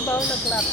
Nabaw na clap.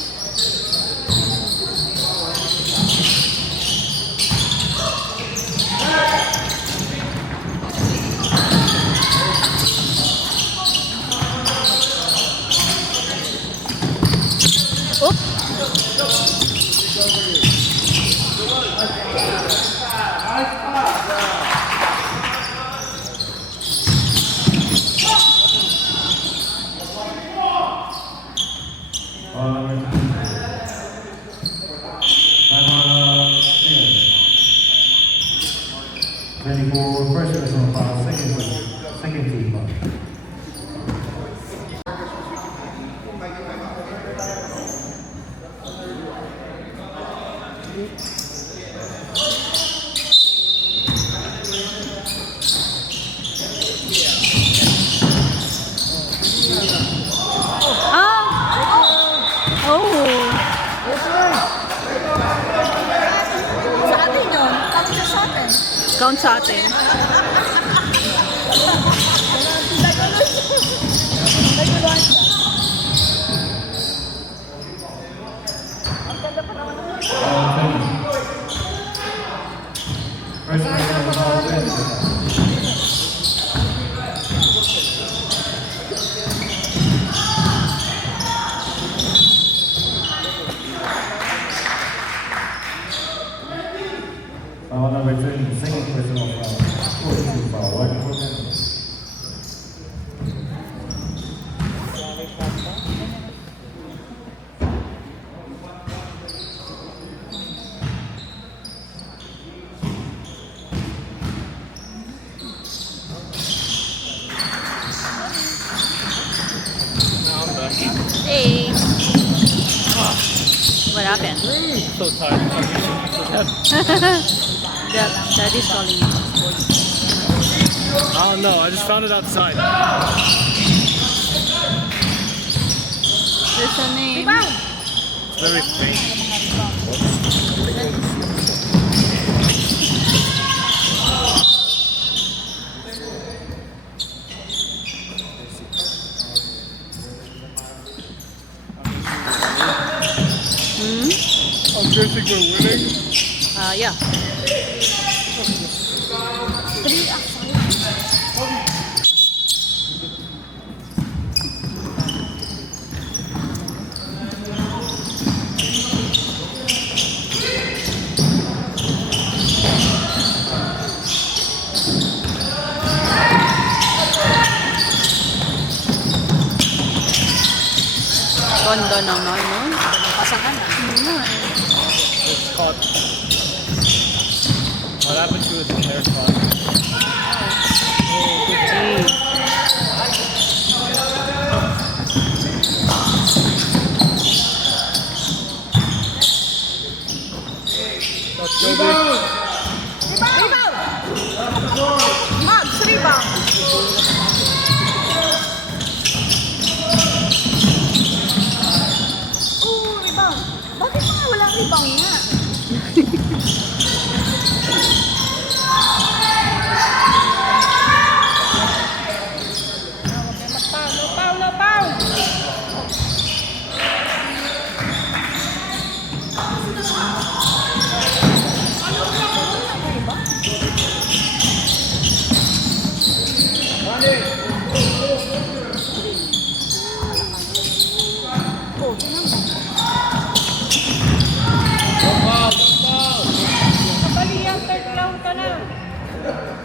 Ready for first personal foul, second team foul. Count sa atin. Foul number 20, second personal foul. 42 foul, 1 for them. Hey. What happened? So tired. Daddy's calling you. I don't know. I just found it outside. There's a name. It's very faint. I'm guessing we're winning. Yeah. Kondo naman, no? Pasakan na. It's caught. What happened to his hair caught? Oh, good G. Let's go, dude. Max, rebound. Oh, rebound. Bakit mga walang rebound nga?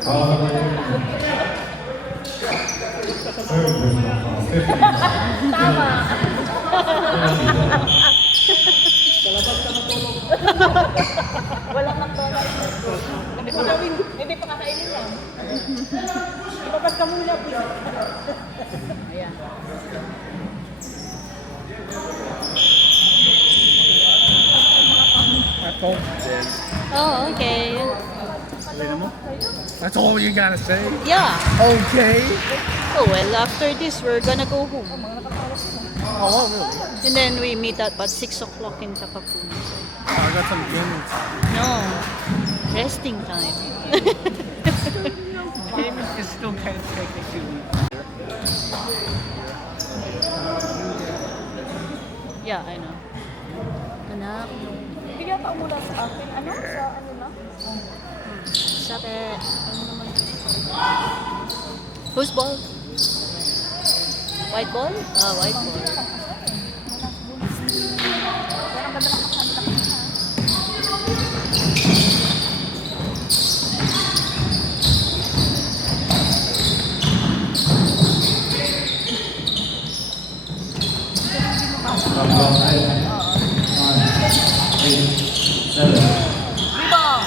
Foul number 2. Third personal foul. 15 foul. Tama. Walang McDonald's. Hindi pa kakainin yan. Ibabas ka muna, please. Ayan. At home. Oh, okay. That's all you gotta say? Yeah. Okay. Oh, well, after this, we're gonna go home. Oh, really? And then we meet at about 6 o'clock in Takapuna. I got some gaming time. No, resting time. Gaming is still kind of technically. Yeah, I know. Anak. Bigyan ka muna sa akin. Ano? Sa ano na? Sakit. Ano naman? Whose ball? White ball? Ah, white ball. From 9, 8, 7. Rebound!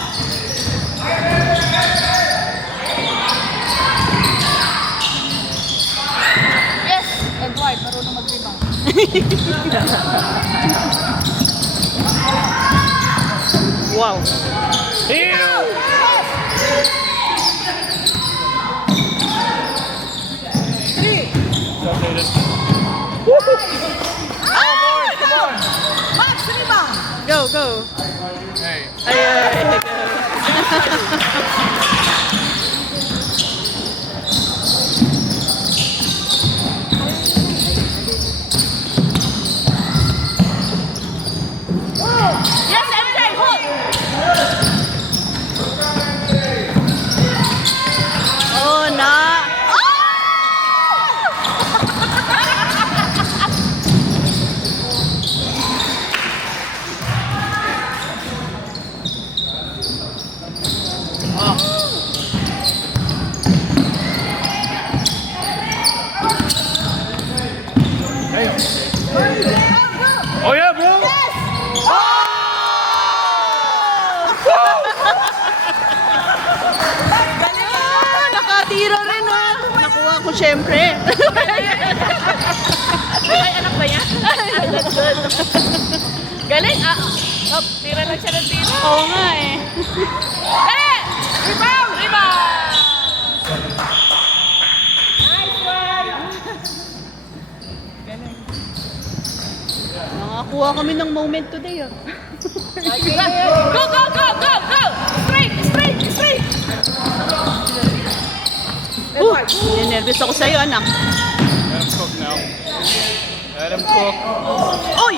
Yes! Edward, marunong mag-rebound. Wow. Max, rebound! Go, go. Hey. Ay, Yes, MJ, hold! Oh, na. Oh yeah, bro. Nakatira rin ah. Nakuha ko syempre. Ay, anak ba yan? That's good. Galing, ah. Oh, tira lang siya ng tira. Oo nga eh. Eh! Rebound! Rebound! Nice one! Nakakuha kami ng moment today ah. Go, go, go, go, go! Straight, straight, straight! Nervous ako sa'yo anak. Let him cook now. Let him cook. Oy!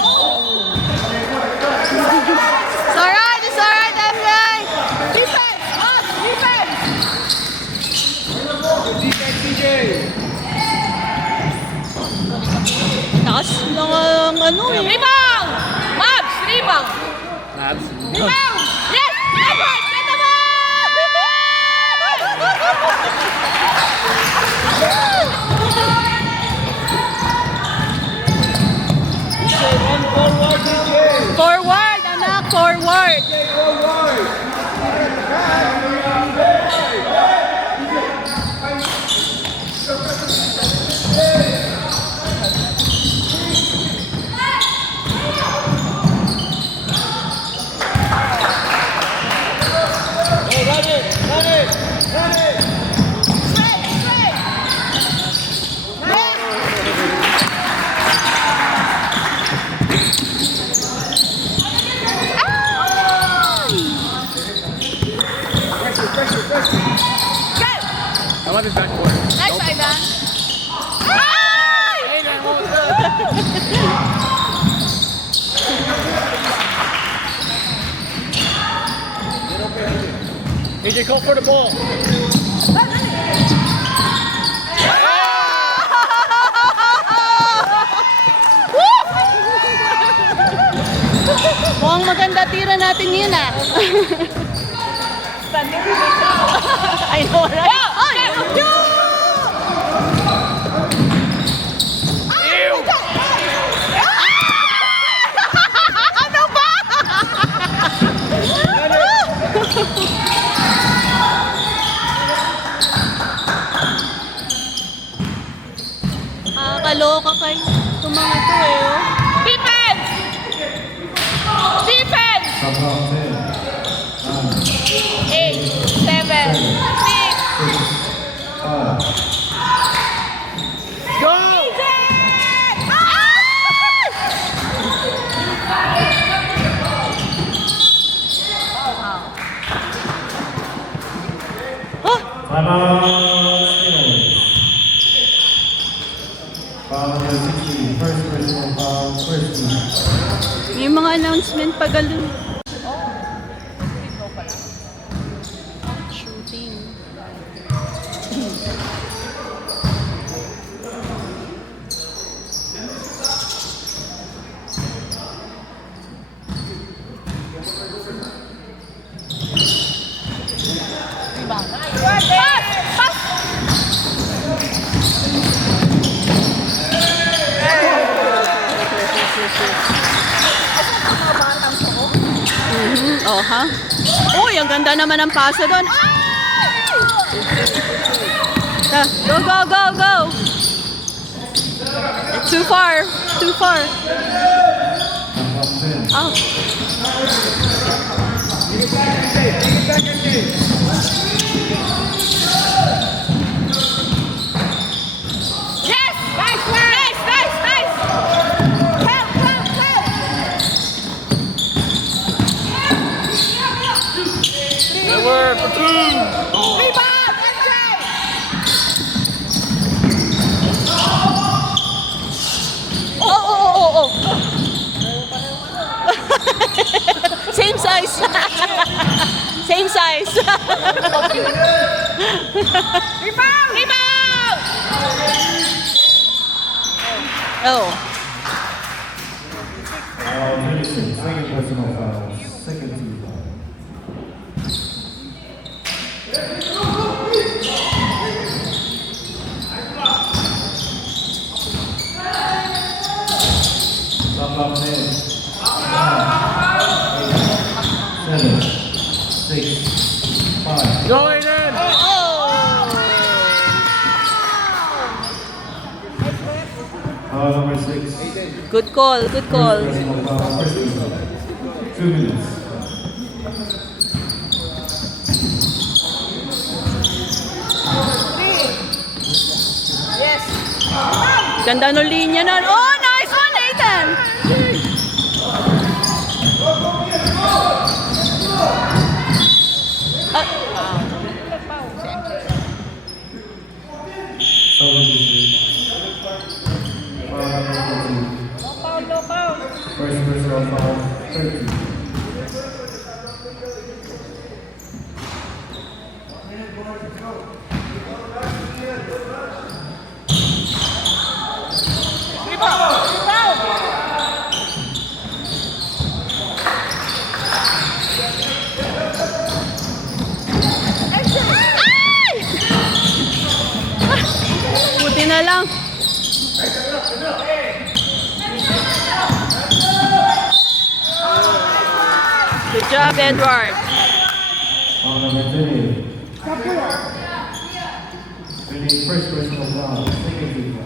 It's alright, MJ! Defense! Us! Defense! Taas lang ang ano eh. Rebound! Max, rebound! Labs. Rebound! Yes! Edward, get the Forward, anak, forward. Go! I love his backboard. Nice, Ivan! AJ, call for the ball. Mukhang maganda tira natin yun ah. standing ovation. I know, right? Ay! Ano ba? Kaloka kay itong mga to eh. Oh. Defense! Defense! Top 10, 8, 7, 6. 5, Go! Oh! Foul number 60, first personal foul, first team. May mga announcement pa galun. Shooting. Pass! Pass! Oh, ha? Uy, ang ganda naman ng paso doon. Go, go, go, go! Too far. Too far. Top 10, Out. Yes! Nice! Nice! Nice! Nice! Help! Help! Help! Good work, platoon! Rebound! NJ! Oh. Same size. Same size. Rebound! Rebound! Oh. foul 26, second personal foul, second team foul. Top 10, 9, 8, 7, 6, 5. Go, Aiden! Foul number 6. Good call. Good call. Personal foul, first team foul. 2 minutes. Ganda ng linya nun. Oh, nice one, Nathan. First personal foul, 30. Buti na lang. Good job, Edward. Foul number 28. 28, first personal foul, second team foul.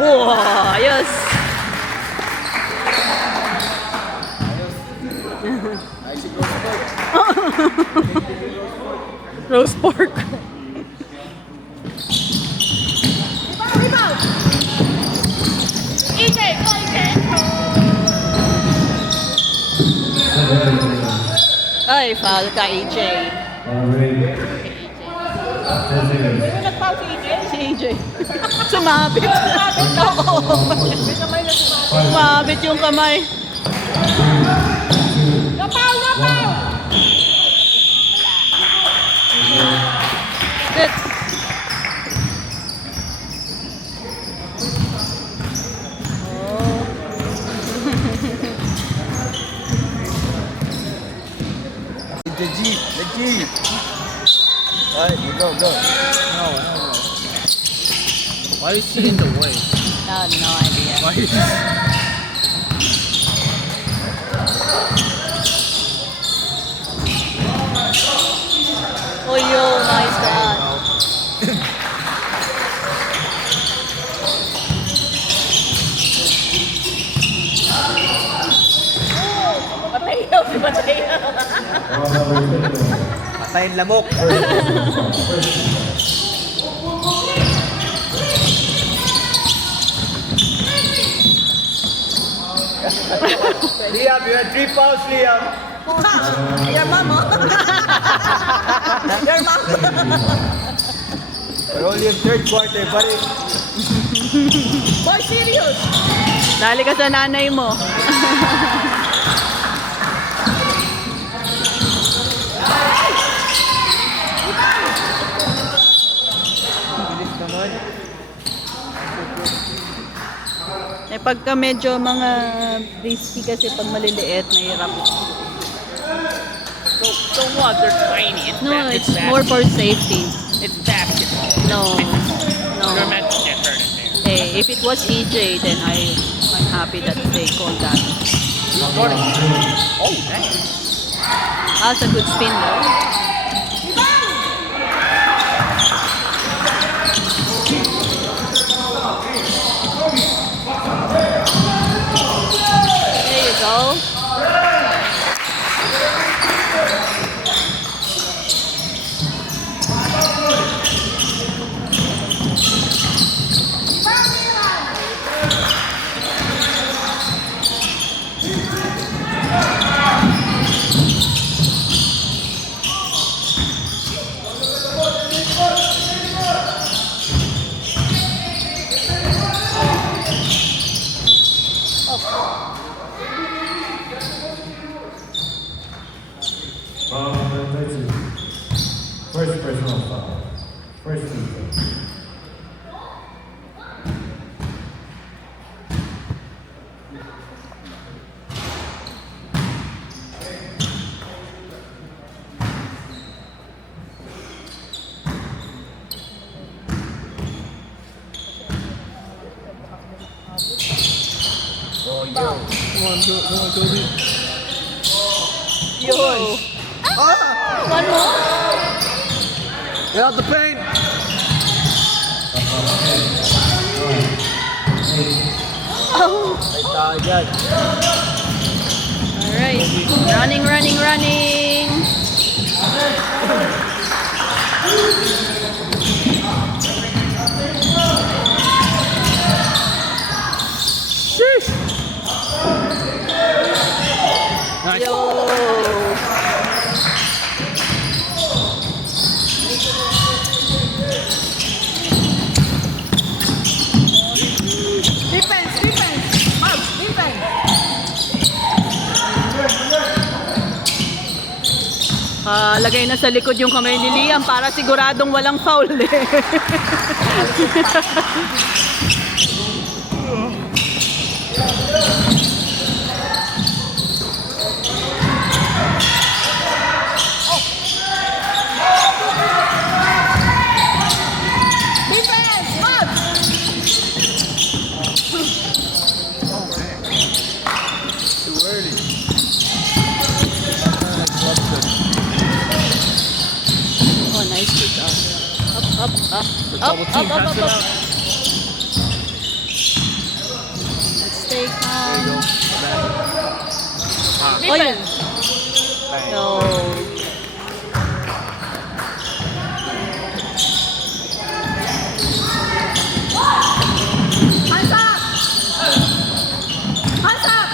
Wow, ayos. Roast pork. Rebound! EJ! Go, EJ! Ay, foul ka, AJ. Already. 10 seconds. Nag-foul si EJ? Si AJ. Sumabit. Oo. Sumabit yung kamay. Na-foul! Na-foul! Good. Legit. Alright, you go. No. Why is he in the way? No idea. Why is Oh, yo, nice shot. Mateo, si Mateo. Patayin lamok. Liam, you had 3 fouls, Liam. Your mama. Your mama. We're only in third quarter, buddy. Boy, serious. Dali ka sa nanay mo. Bilis naman. Pagka medyo mga risky kasi pag maliliit, mahirap. so what? They're tiny. No, it's more for safety. It's basketball. No. You're meant to get hurt in there. Hey, if it was EJ, then I'm happy that they called that. Oh, thanks. That's a good spin though. There you go. That's it. First personal foul. First team. Yo. One more? Get out the paint. Oh. Ay, tayo dyan. Alright. Running. Nice. Yo. Defense. Mark, defense. Lagay na sa likod yung kamay ni Liam para siguradong walang foul eh. Defense, Mark. Too early. Oh, nice kick up. Up. Double team. Pass it out. Let's stay calm. Oh, yeah. Bang. No. Hands up. Hands up.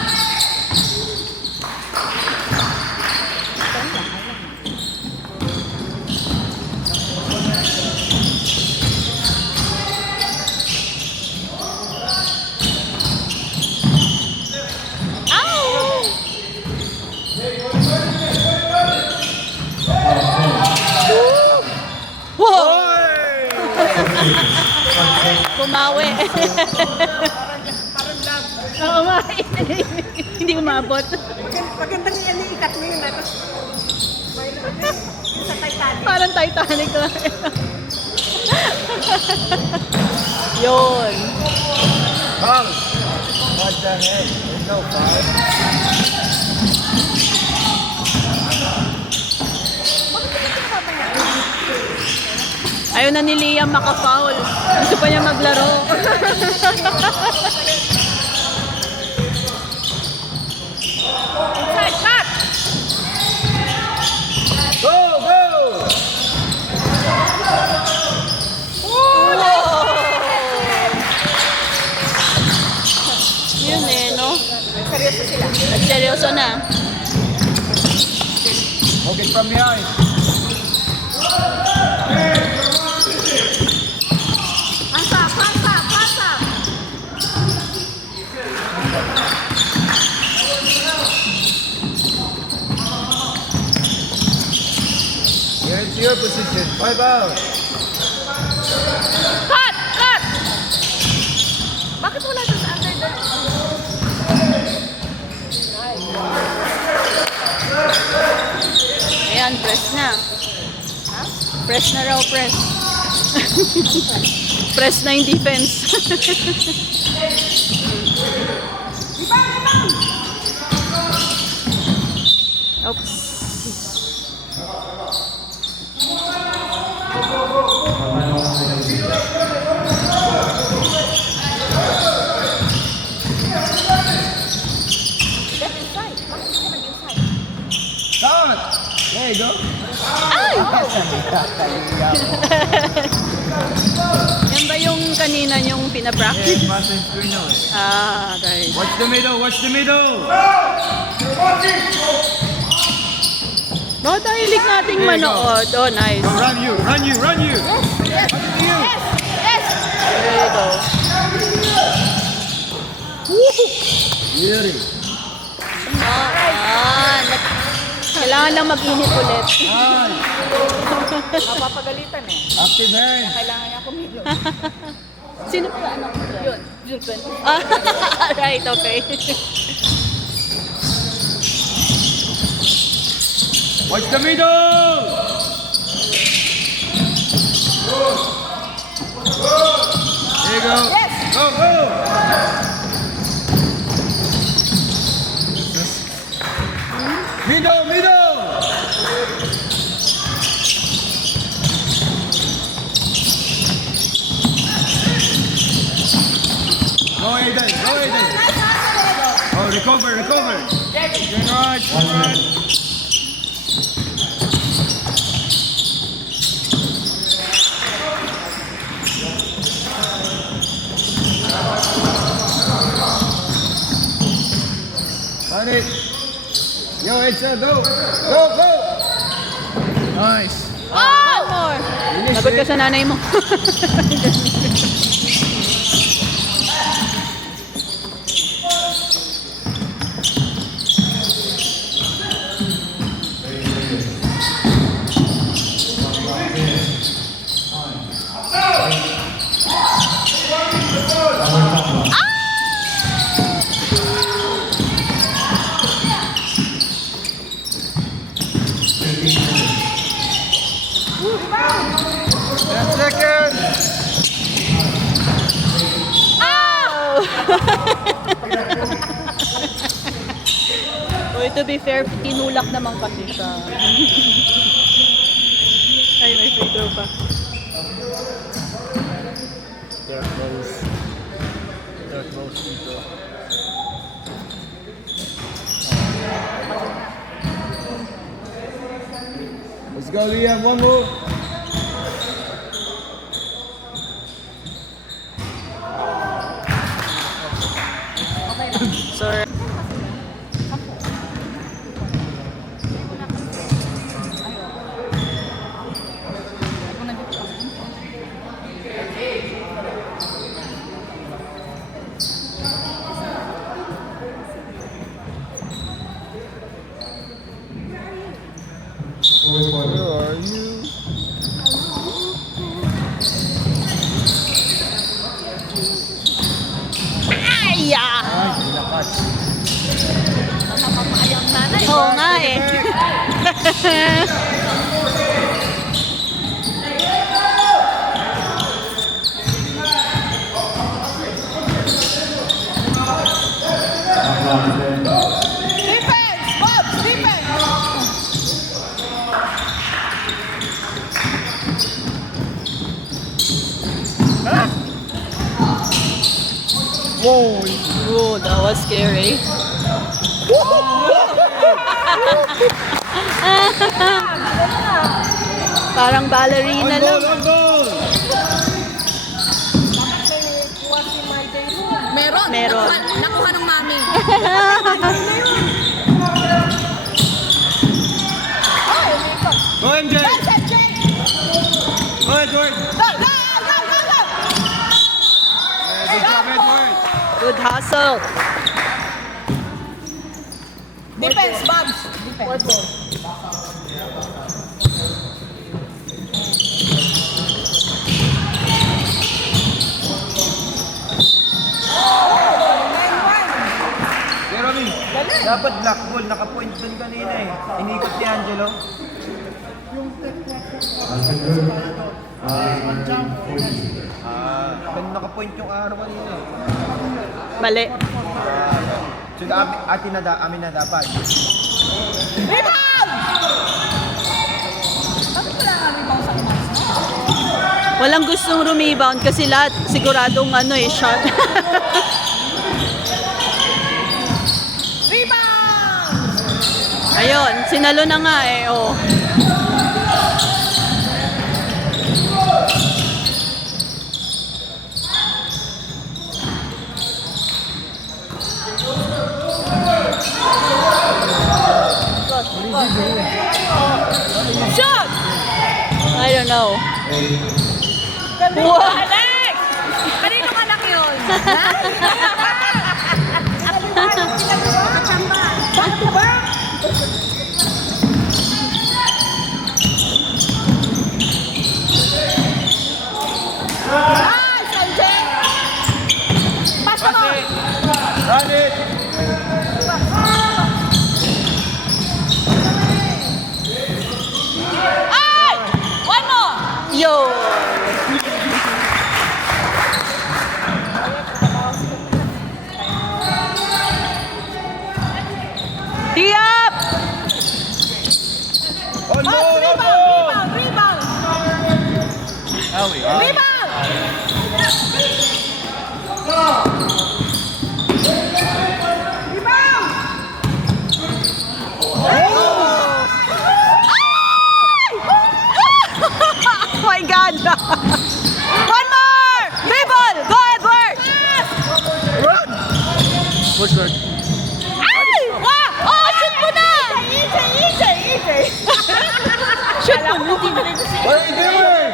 Ow! Whoa! Bumawi. Oo nga. Hindi umabot. Maganda niya ikat mo yun. Titanic lang. Yun. Foul. What the heck? There's no foul. Ayaw na ni Liam maka-foul. Gusto pa niya maglaro. Inside, cut! Go, go! Yun eh, no? Seryoso sila. Nagseryoso na. Okay, from behind. Pasa, pasa, pasa! You're into your position. 5 out. Cut! Cut! Bakit wala siya sa under the... Ayan, press na. Press na raw, press. Press na yung defense. Oops. Count. There you go. Ay! Yan ba yung kanina yung Yeah, pinapractice? pass and screen now. Ah, guys. Watch the middle, watch the middle. Bakit ang hilig nating There you go. manood? Oh, nice. Go, run you, run you, run you. Yes! Yes! Yes! There you go. Beauty. Kailangan lang mag-init ulit. Nice. Mapapagalitan eh. Active hand. Kailangan niya kumilo. Sino pa anak mo dyan? Yun, Julpen. Ah, right, okay. Watch the middle. There you go. Yes. Go, go. Middle, middle. Go Aiden, go Aiden. Oh, recover, recover. Turn right, turn right. Got it. Yo, Edsa, go. Go, go. Nice. One more. Finish Lagot ka it. sa nanay mo. Well, to be fair, tinulak naman kasi siya. Ay, may free throw pa. They're close. They're close people. Let's go, Liam. One more. Sorry. Where are you? Ay! Ay, nilakat. Napapayang nanay. Oo nga eh. Whoa! Oh, that was scary. Parang ballerina On ball, lang. on ball! Meron. Meron. Nakuha ng mami. Go MJ! Go Edward! Good job Edward! Good hustle. Defense, Babs. Defense. Jeremy, dapat black ball, naka-point dun kanina eh. Inikot ni Angelo. Basket good. Naka-point yung araw kanina eh. Mali. So, amin na dapat. Rebound! Bakit wala nga rebound sa umas? Walang gustong rebound kasi lahat siguradong shot. Rebound! Ayun, sinalo na nga oh. Shot! I don't know. Wow. Alex! Kanino anak yun? Bakit ba? Ah, Sanjay! Pasta mo! Run it! Ay! One more! Yo! Tee up! On Oh, ball, on rebound! ball! Rebound! There we are. Rebound! Oh my God! One more! Dribble! Go, Edward! Push back. Ay! Oh, shoot mo na! Easy! Shoot mo na! What are you doing?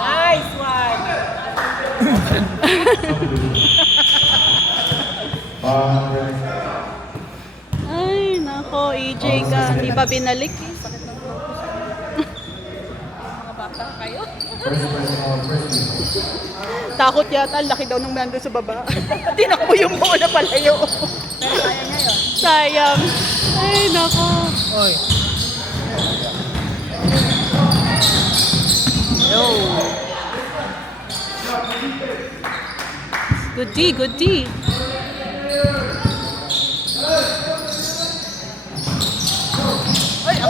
Nice one! Ay, nako, EJ ka. Hindi pa binalik eh. Mga bata kayo. First personal, first team. Takot yata, ang laki daw nung nandun sa baba. Tinakbo yung bola palayo. Pero kaya niya yun. Sayang. Ay, nako. Oy. Yo. Good D, good D.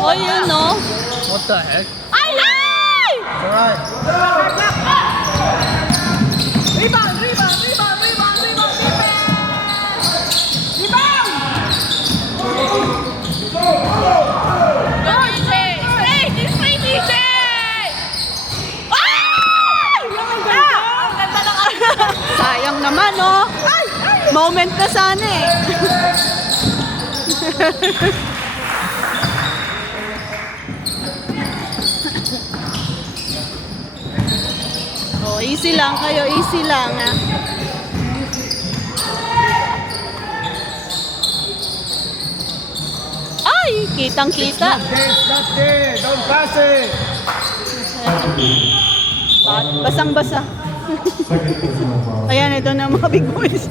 Oh, yun, no? What the heck? Ay! Ay! Alright. Rebound! Defense! Rebound! Go, EJ! Straight, EJ! Ay! Ang ganda ng Sayang naman, oh. Moment na sana eh. Oh, easy lang kayo, easy lang ah. Ay, kitang-kita. Stop there! Don't pass it! Basang-basa. Second personal foul. Ayan, ito na mga big boys.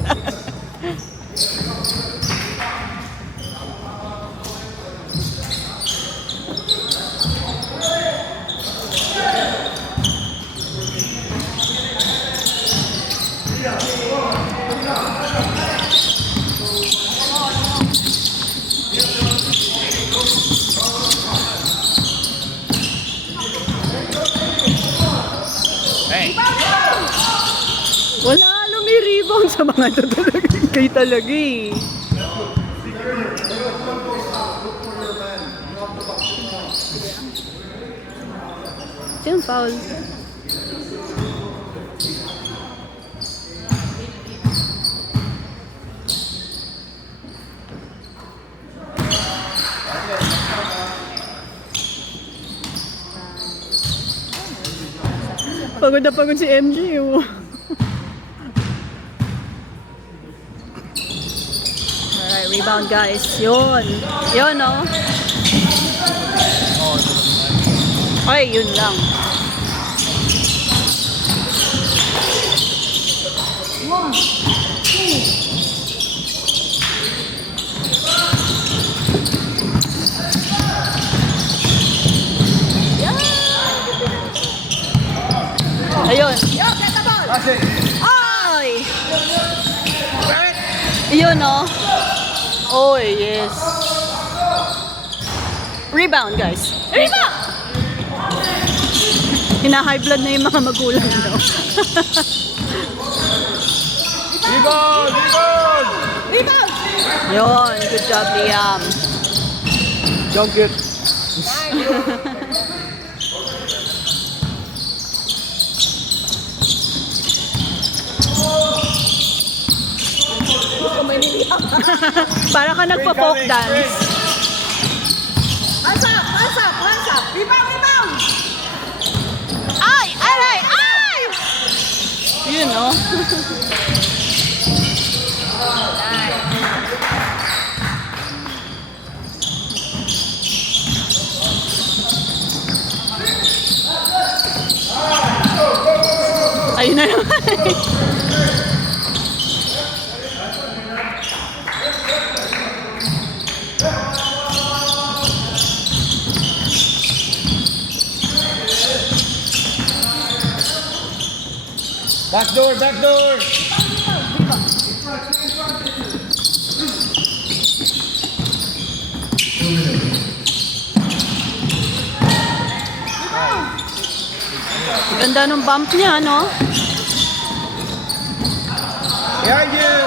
Wala, rebound sa mga ito talaga. Kayo talaga eh. Sino foul? Pagod na pagod si MJ oh. Alright, rebound guys. Yun. Yun oh. Ay, yun lang. Ayun. Pass it. Ay! Yun oh. Oh, yes. Rebound, guys. Rebound! Hina-high blood na yung mga magulang daw. Rebound! Rebound! Rebound! Yun, good job, Liam. Jump it. Para ka nagpa-folk dance. Hands up! Hands up! Hands up! Rebound! Rebound! Ay! Aray! Ay! Yun, oh. Ayun na naman. Back door, back door. Ganda ng bump niya, no? Behind you.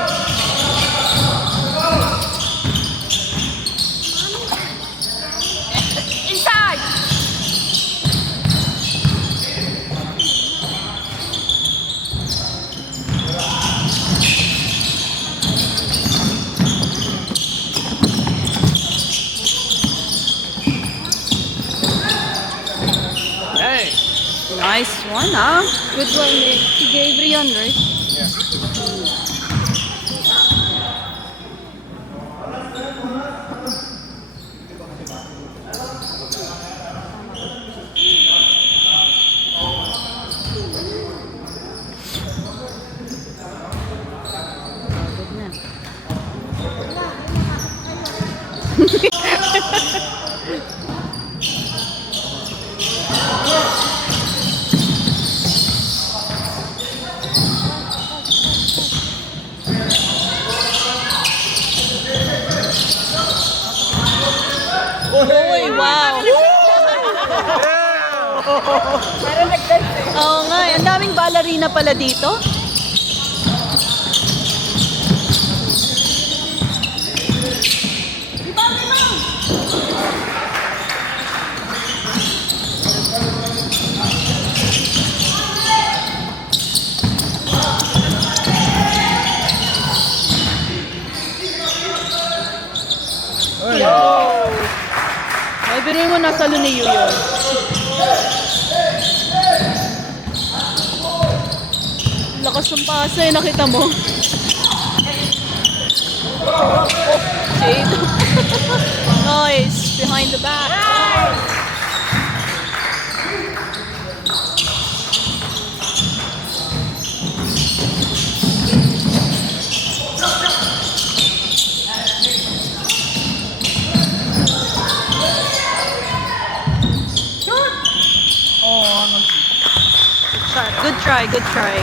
Inside! Hey! Nice one, ah. Good one, eh. Si Gabriel yun, right? Uy, wow! Oo nga, eh. Ang daming ballerina pala dito. Ay, biruin mo, nasa Luneo yun. Lakas ng pasa eh, nakita mo. Shade. Nice. Behind the back. Good try, good try.